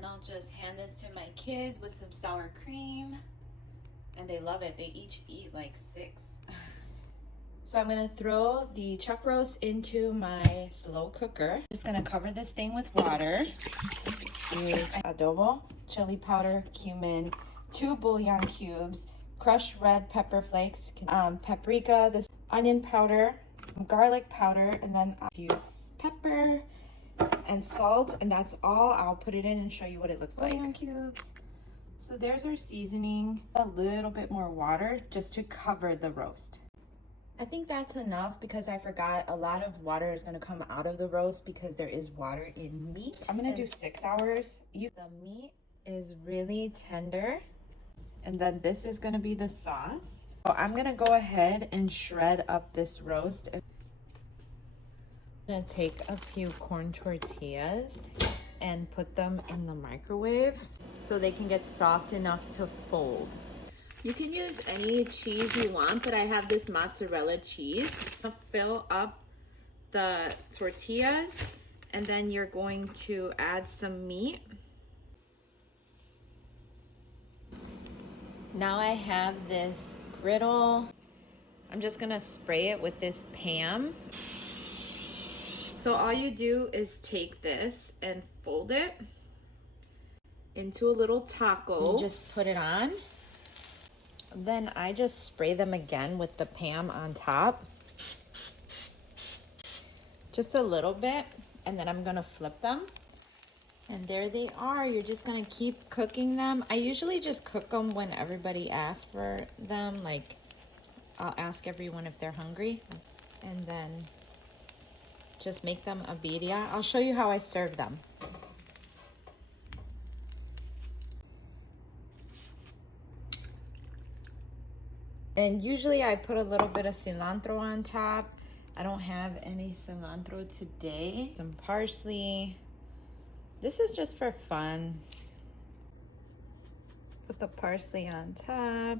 then I'll just hand this to my kids with some sour cream. And they love it. They each eat like 6. So I'm gonna throw the chuck roast into my slow cooker. Just gonna cover this thing with water. Use adobo, chili powder, cumin, 2 bouillon cubes, crushed red pepper flakes, paprika, this onion powder, garlic powder, and then I'll use pepper and salt, and that's all. I'll put it in and show you what it looks like. Bouillon cubes. So there's our seasoning. A little bit more water just to cover the roast. I think that's enough because I forgot a lot of water is going to come out of the roast because there is water in meat. I'm going to do 6 hours. The meat is really tender. And then this is going to be the sauce. So I'm going to go ahead and shred up this roast. I'm going to take a few corn tortillas and put them in the microwave so they can get soft enough to fold. You can use any cheese you want, but I have this mozzarella cheese. I'll fill up the tortillas, and then you're going to add some meat. Now I have this griddle. I'm just gonna spray it with this Pam. So all you do is take this and fold it into a little taco. You just put it on. Then I just spray them again with the Pam on top. Just a little bit, and then I'm gonna flip them. And there they are. You're just gonna keep cooking them. I usually just cook them when everybody asks for them. Like, I'll ask everyone if they're hungry, and then just make them a birria. I'll show you how I serve them. And usually I put a little bit of cilantro on top. I don't have any cilantro today. Some parsley. This is just for fun. Put the parsley on top.